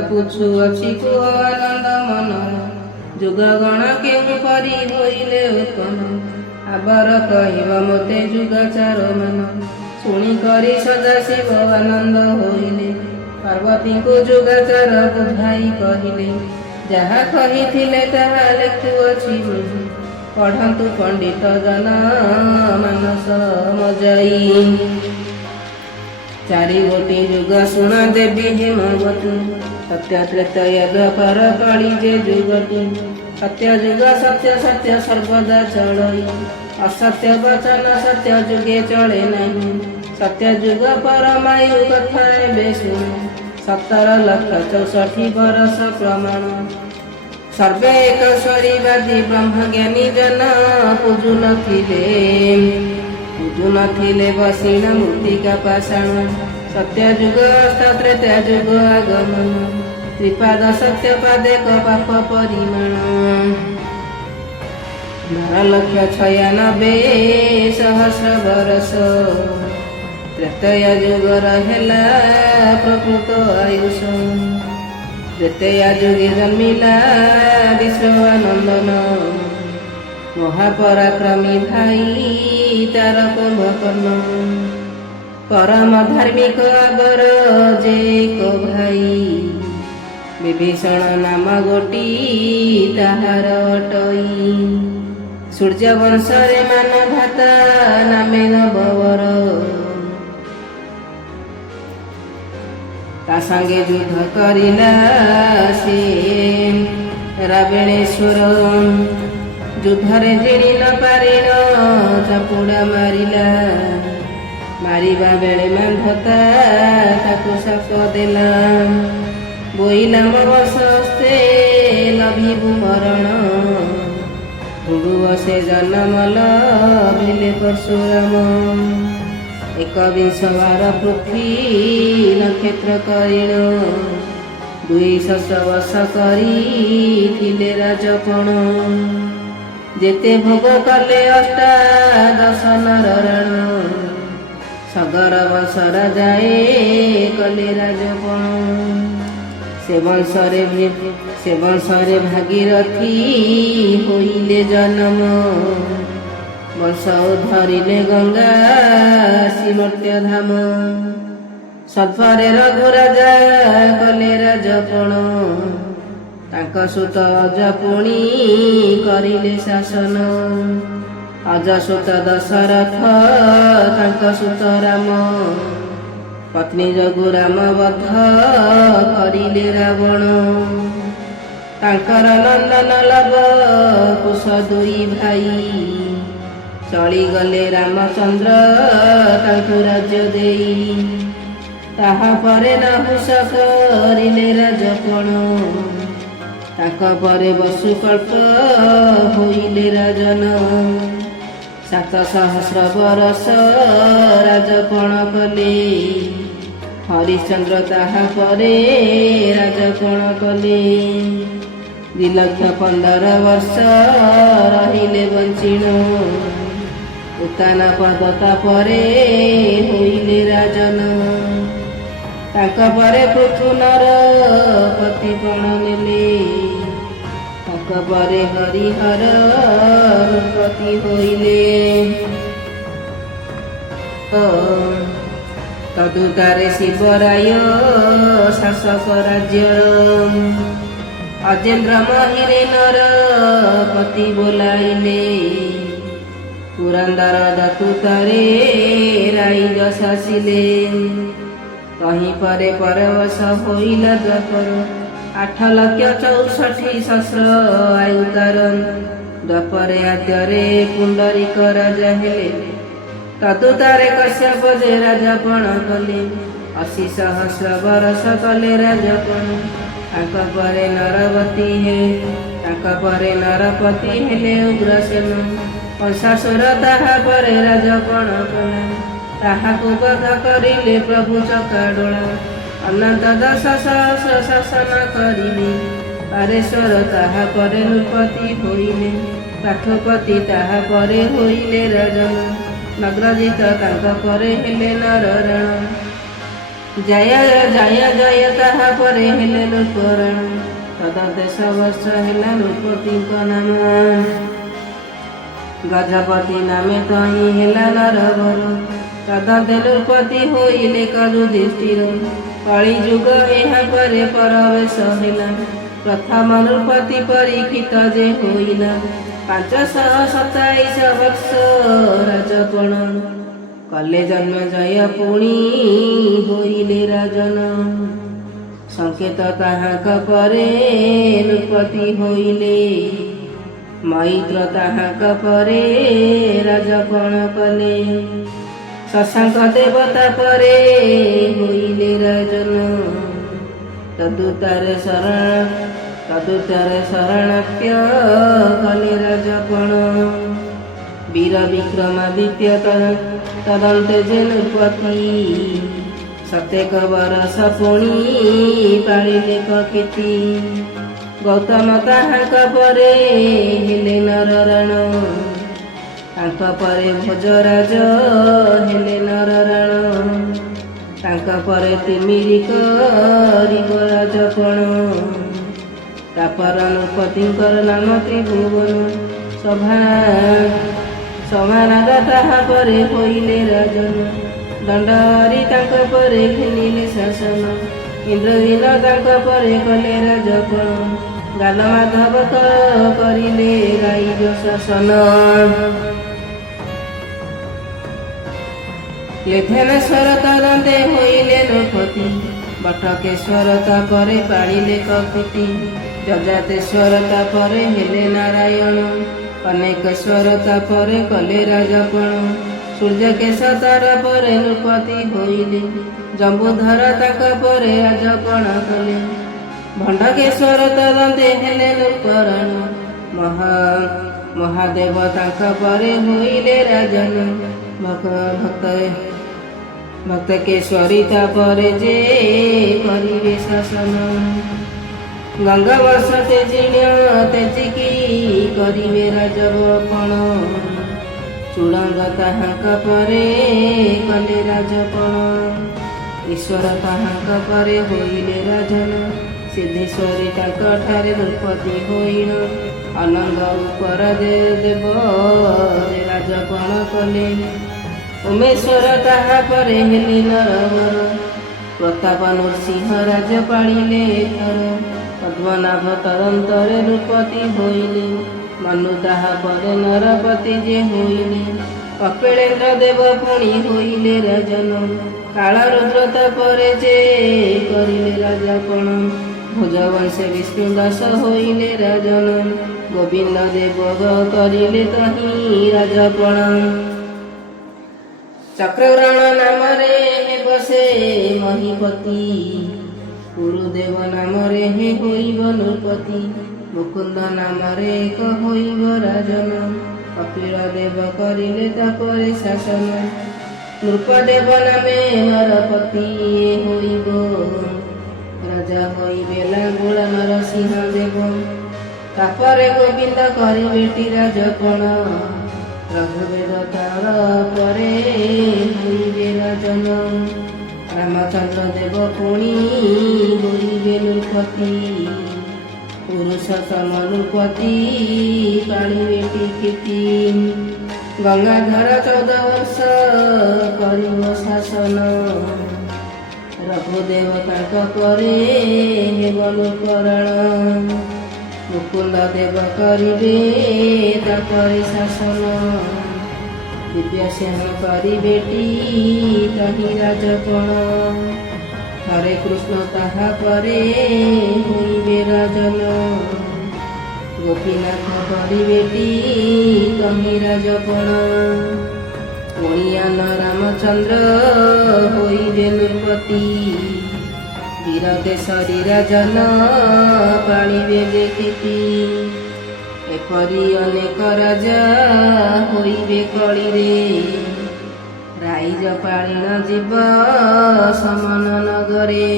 କଥା ପୁଛୁଅଛି କୁହ ଆନନ୍ଦ ମନ, ଯୁଗ ଗଣ କେଉଁ ପରି ହୋଇଲେ ଉତ୍ପନ୍ନ। ଆବର କହିବ ମୋତେ ଯୁଗାଚାର ମାନ, ଶୁଣି କରି ସଦାଶିବ ଆନନ୍ଦ ହୋଇଲେ। ପାର୍ବତୀଙ୍କୁ ଯୁଗାଚାର ବୁଝାଇ କହିଲେ, ଯାହା କହିଥିଲେ ତାହା ଲେଖୁଅଛି ବହି, ପଢ଼ନ୍ତୁ ପଣ୍ଡିତ ଜନ ମାନସ ମଜାଇ। ଚାରି ଗୋଟି ଯୁଗ ଶୁଣ ଦେବୀ ହେମବତୀ, ସତ୍ୟ ତ୍ରେତୟା ଦ୍ୱାପର କଳି ଯେ ଯୁଗଟି। ସତ୍ୟ ଯୁଗ ସତ୍ୟ ସତ୍ୟ ସର୍ବଦା ଚଳଇ, ଅସତ୍ୟ ବଚନ ସତ୍ୟ ଯୁଗେ ଚଳେ ନାହିଁ। ସତ୍ୟ ଯୁଗ ପରମାୟୁ କଥା ଏବେ ଶୁଣ, 17,64 ବରଷ ପ୍ରମାଣ। ସର୍ବେ ଏକଶ୍ୱରୀବାଦୀ ବ୍ରହ୍ମଜ୍ଞାନୀ ଜନ, ପୂଜୁ ନଥିଲେ ବସିଣ ମୃତ୍ତିକା ପାଷାଣ। ସତ୍ୟ ଯୁଗ ତ୍ରେତୟା ଯୁଗ ଆଗମନ, ତ୍ରିପାଦ ସତ୍ୟ ପାଦେକ ପାପ ପରିମାଣ। 12,96,000 ସହସ୍ର ବରଷ, ତ୍ରେତୟା ଯୁଗର ହେଲା ପ୍ରକୃତ ଆୟୁଷ। ତ୍ରେତୟା ଯୁଗେ ଜନ୍ମିଲା ବିଶ୍ୱାନନ୍ଦନ, ମହାପରାକ୍ରମୀ ଭାଇ ତାର କୁମ୍ଭକର୍ଣ୍ଣ। ପରମ ଧାର୍ମିକ ଆବର ଯେ ଏକ ଭାଇ, ବିଭୀଷଣ ନାମ ଗୋଟି ତାହାର ଅଟଇ। ସୂର୍ଯ୍ୟ ବଂଶରେ ମାନଧାତା ନାମେ ନବବର, ତା ସାଙ୍ଗେ ଯୁଦ୍ଧ କରିଲା ସେ ରାବଣେଶ୍ୱର। ଯୁଦ୍ଧରେ ଜିଣି ନ ପାରିଣ ଚାପୁଡ଼ା ମାରିଲା, ମାରିବା ବେଳେ ମାନ୍ଧତା ତାକୁ ସାପ ଦେଲା। ବୋଇଲା ମୋ ବସସ୍ତେ ଲଭିବୁ ମରଣ, ହୁଡ଼ୁଅ ସେ ଜନମଲ ଭିଲେ ପରଶୁରାମ। 21 ବାର ପୃଥ୍ୱୀ ନକ୍ଷତ୍ର କରିଣ, 200 ବର୍ଷ କରିଥିଲେ ରାଜପଣ। ଯେତେ ଭୋଗ କଲେ ଅଷ୍ଟାଦଶ ନରରାଣ, ସଗର ବଂଶ ରାଜାଏ କଲେ ରାଜପଣ। ସେ ବଂଶରେ ଭାଗୀରଥୀ ହୋଇଲେ ଜନମ, ବଂଶ ଧରିଲେ ଗଙ୍ଗା ଶ୍ରୀମର୍ତ୍ତ୍ୟ ଧାମ। ସତ୍ପରେ ରଘୁରାଜା କଲେ ରାଜପଣ, ତାଙ୍କ ସୁତ ଅଜପୁଣି କରିଲେ ଶାସନ। ଅଜସୁତ ଦଶରଥ ତାଙ୍କ ସୁତ ରାମ, ପତ୍ନୀ ଯୋଗୁ ରାମ ବଧ କରିଲେ ରାବଣ। ତାଙ୍କର ନନ୍ଦନ ଲବ କୁଶ ଦୁଇ ଭାଇ, ଚଳିଗଲେ ରାମଚନ୍ଦ୍ର ତାଙ୍କୁ ରାଜ୍ୟ ଦେଇ। ତାହାପରେ ନହୁଷ କରିଲେ ରାଜପଣ, ତାଙ୍କ ପରେ ବସୁକଳ୍ପ ହୋଇଲେ ରାଜନ। 7,000 ବରଷ ରାଜପଣ କଲେ, ହରିଶ୍ଚନ୍ଦ୍ର ତାହା ପରେ ରାଜପଣ କଲେ। 2,15,000 ବର୍ଷ ରହିଲେ ବଞ୍ଚିଣ, ଉତ୍ତାନ ପର୍ବତ ପରେ ହୋଇଲେ ରାଜନ। ତାଙ୍କ ପରେ ପୃଥୁନର ପତିପଣ ନେଲେ, ତାଙ୍କ ପରେ ହରିହର ପତି ହୋଇଲେ। ତଦୁତାରେ ଶିବରାୟ ଶାସକ ରାଜ୍ୟର, ଅଜେନ୍ଦ୍ର ମହିରେ ନର ପତି ବୋଲାଇଲେ। ପୁରନ୍ଦର ଦତୁତରେ ରାଇଜ ଶାସିଲେ, କହିଁ ପରେ ପରବଶ ହୋଇଲା ଦ୍ୱାପର। 8,64,000 ଆୟୁ ତାର, ଦ୍ୱାପରେ ଆଦ୍ୟରେ ପୁଣ୍ଡରୀକ ରାଜା ହେଲେ। ତଦୁତାରେ କଶ୍ୟପ ଯେ ରାଜପଣ କଲେ, 80,000 ବରଷ କଲେ ରାଜପଣ। ତାଙ୍କ ପରେ ନରପତି ହେଲେ ଉଗ୍ରସେନ। କଂସାସୁର ତାହା ପରେ ରାଜପଣ କଲା, ତାହାକୁ ବଧ କରିଲେ ପ୍ରଭୁ ଚକାଡୋଳା। ଅନନ୍ତ 10,000 ଶାସନ କରିଲେ, ପାରେଶ୍ୱର ତାହା ପରେ ନୃପତି ହୋଇଲେ। କାଠପତି ତାହା ପରେ ହୋଇଲେ ରାଜନ, ନଗ୍ରଜିତ ତାଙ୍କ ପରେ ହେଲେ ନରରଣ। ଜୟ ଜୟ ଜୟ ତାହା ପରେ ହେଲେ ଲୋକରାଣ ତଦ ଦେଶ ବର୍ଷ ହେଲା ନୃପତିଙ୍କ ନାମ ଗଜପତି ନାମେ ତହିଁ ହେଲା ନରବର ତଦନ୍ତେ ନୃପତି ହୋଇଲେ ଯୁଧିଷ୍ଠିର କଳି ଯୁଗ ଏହା ପରେ ପ୍ରବେଶ ହେଲା ପ୍ରଥମ ନୃପତି ପରୀକ୍ଷିତ ଯେ ହୋଇଲା 527 ବର୍ଷ ରାଜପଣ କଲେ ଜନ୍ମ ଜୟ ପୁଣି ହୋଇଲେ ରାଜନ ସଂକେତ ତାହାଙ୍କ ପରେ ନୃପତି ହୋଇଲେ ମୈତ୍ର ତାହାଙ୍କ ପରେ ରାଜପଣ କଲେ ଶଶାଙ୍କ ଦେବତା ପରେ ହୋଇଲେ ରାଜନ ତଦୁତାରେ ଶରଣାକ୍ଷ କଲେ ରାଜପଣ ବୀର ବିକ୍ରମାଦିତ୍ୟ ତଦନ୍ତେ ଯେ ନୃପତି ସତେକ ବରଷ ପୁଣି ପାଳିଲେ କୀର୍ତ୍ତି ଗୌତମ ତାହାଙ୍କ ପରେ ହେଲେ ନରରାଣ ତାଙ୍କ ପରେ ଭୋଜରାଜ ହେଲେ ନରରାଣ ତାଙ୍କ ପରେ ତିମିରି କରିବ ରାଜପଣ ତାପର ନୃପତିଙ୍କର ନାମ ତ୍ରିଭୁବନ ସଭାନାଗ ତାହା ପରେ ହୋଇଲେ ରାଜନ ଦଣ୍ଡହରି ତାଙ୍କ ପରେ ଘେନିଲେ ଶାସନ ଇନ୍ଦ୍ରବୀନ ତାଙ୍କ ପରେ କଲେ ରାଜପଣ ଗାନ ମାଧବ କରିଲେ ରାଇଜ ଶାସନ ଲେଥେନେଶ୍ୱର ତଦନ୍ତେ ହୋଇଲେ ନୃପତି ବଟକେଶ୍ୱର ତାପରେ ପାଳିଲେ କୀର୍ତ୍ତି ଯଜାତେଶ୍ୱର ତାପରେ ହେଲେ ନାରାୟଣ ଅନେକେଶ୍ୱର ତାପରେ କଲେ ରାଜପଣ ସୂର୍ଯ୍ୟକେଶ ତାର ପରେ ନୃପତି ହୋଇଲେ ଜମ୍ବୁଧର ତାଙ୍କ ପରେ ରାଜପଣ କଲେ ଭଣ୍ଡକେଶ୍ୱର ତଦନ୍ତେ ହେଲେ ନୃପରାଣ ମହାଦେବ ତାଙ୍କ ପରେ ହୋଇଲେ ରାଜନ ଭକ୍ତକେଶ୍ୱରୀ ତାପରେ ଯେ କରିବେ ଶାସନ ଗଙ୍ଗା ବର୍ଷ ତେଜିକି କରିବେ ରାଜପଣ ଚୂଡ଼ଙ୍ଗ ତାହାଙ୍କ ପରେ କଲେ ରାଜପଣ ଈଶ୍ୱର ତାହାଙ୍କ ପରେ ହୋଇଲେ ରାଜନ ସିଦ୍ଧେଶ୍ୱରୀ ତାଙ୍କ ଠାରେ ନୃପତି ହୋଇଣ ଅନଙ୍ଗ ଉପର ଦେବ ରାଜପଣ କଲେ ଉମେଶ୍ୱର ତାହା ପରେ ହେଲେ ନରବର ପ୍ରତାପ ନୃସିଂହ ରାଜ ପାଳିଲେ ଏଥର ପଦ୍ମନାଭ ତଦନ୍ତରେ ନୃପତି ହୋଇଲେ ମନୁ ତାହା ପରେ ନରପତି ଯେ ହୋଇଲେ କପିଳେନ୍ଦ୍ର ଦେବ ପୁଣି ହୋଇଲେ ରାଜନ କାଳରୁଦ୍ର ତାପରେ ଯେ କରିଲେ ରାଜପଣ ଭୋଜବଂଶେ ବିଷ୍ଣୁ ଦାସ ହୋଇଲେ ରାଜନ ଗୋବିନ୍ଦ ଦେବ କରିଲେ ତହିଁ ରାଜପଣ ଚକ୍ରଗ୍ରହଣ ନାମରେ ହେବ ସେ ମହିପତି ଗୁରୁଦେବ ନାମରେ ହିଁ ହୋଇବ ନୃପତି ମୁକୁନ୍ଦ ନାମରେ ଏକ ହୋଇବ ରାଜନ କପିଳ ଦେବ କରିଲେ ତାପରେ ଶାସନ ନୃପଦେବ ନାମେ ନରପତି ହୋଇବ ରାଜା ହୋଇବେ ଲାଙ୍ଗୁଳା ନରସିଂହ ଦେବ ତାପରେ ଗୋବିନ୍ଦ କରିବେଟି ରାଜପଣ ରଘୁବେଦ ତାର ପରେ ହୋଇବେ ରାଜନ ରାମଚନ୍ଦ୍ର ଦେବ ପୁଣି ହୋଇବେ ନୃପତି ପୁରୁଷୋତ୍ତମ ନୃପତି ପାଳିବେ କୀର୍ତ୍ତି ଗଙ୍ଗାଧର 14 ବର୍ଷ କରିବ ଶାସନ ରଘୁଦେବ ତାଙ୍କ ପରେ ହେବ ନୃପରାଣ ମୁକୁନ୍ଦ ଦେବ କରିବେ ତାପରେ ଶାସନ ଦିବ୍ୟସିଂହ କରିବେଟି ତହିଁ ରାଜପଣ ହରେ କୃଷ୍ଣ ତାହା ପରେ ହୋଇବେ ରାଜନ ଗୋପୀନାଥ କରିବେଟି ତହିଁ ରାଜପଣ ମଣିୟାନ ରାମଚନ୍ଦ୍ର ହୋଇବେ ନୃପତି ବୀରକେଶରୀ ରାଜନ ପାଳିବେ ଦେଖିତି ଏପରି ଅନେକ ରାଜା ହୋଇବେ କଳିରେ ରାଇଜ ପାଳିଣ ଯିବ ସମନ ନଗରେ।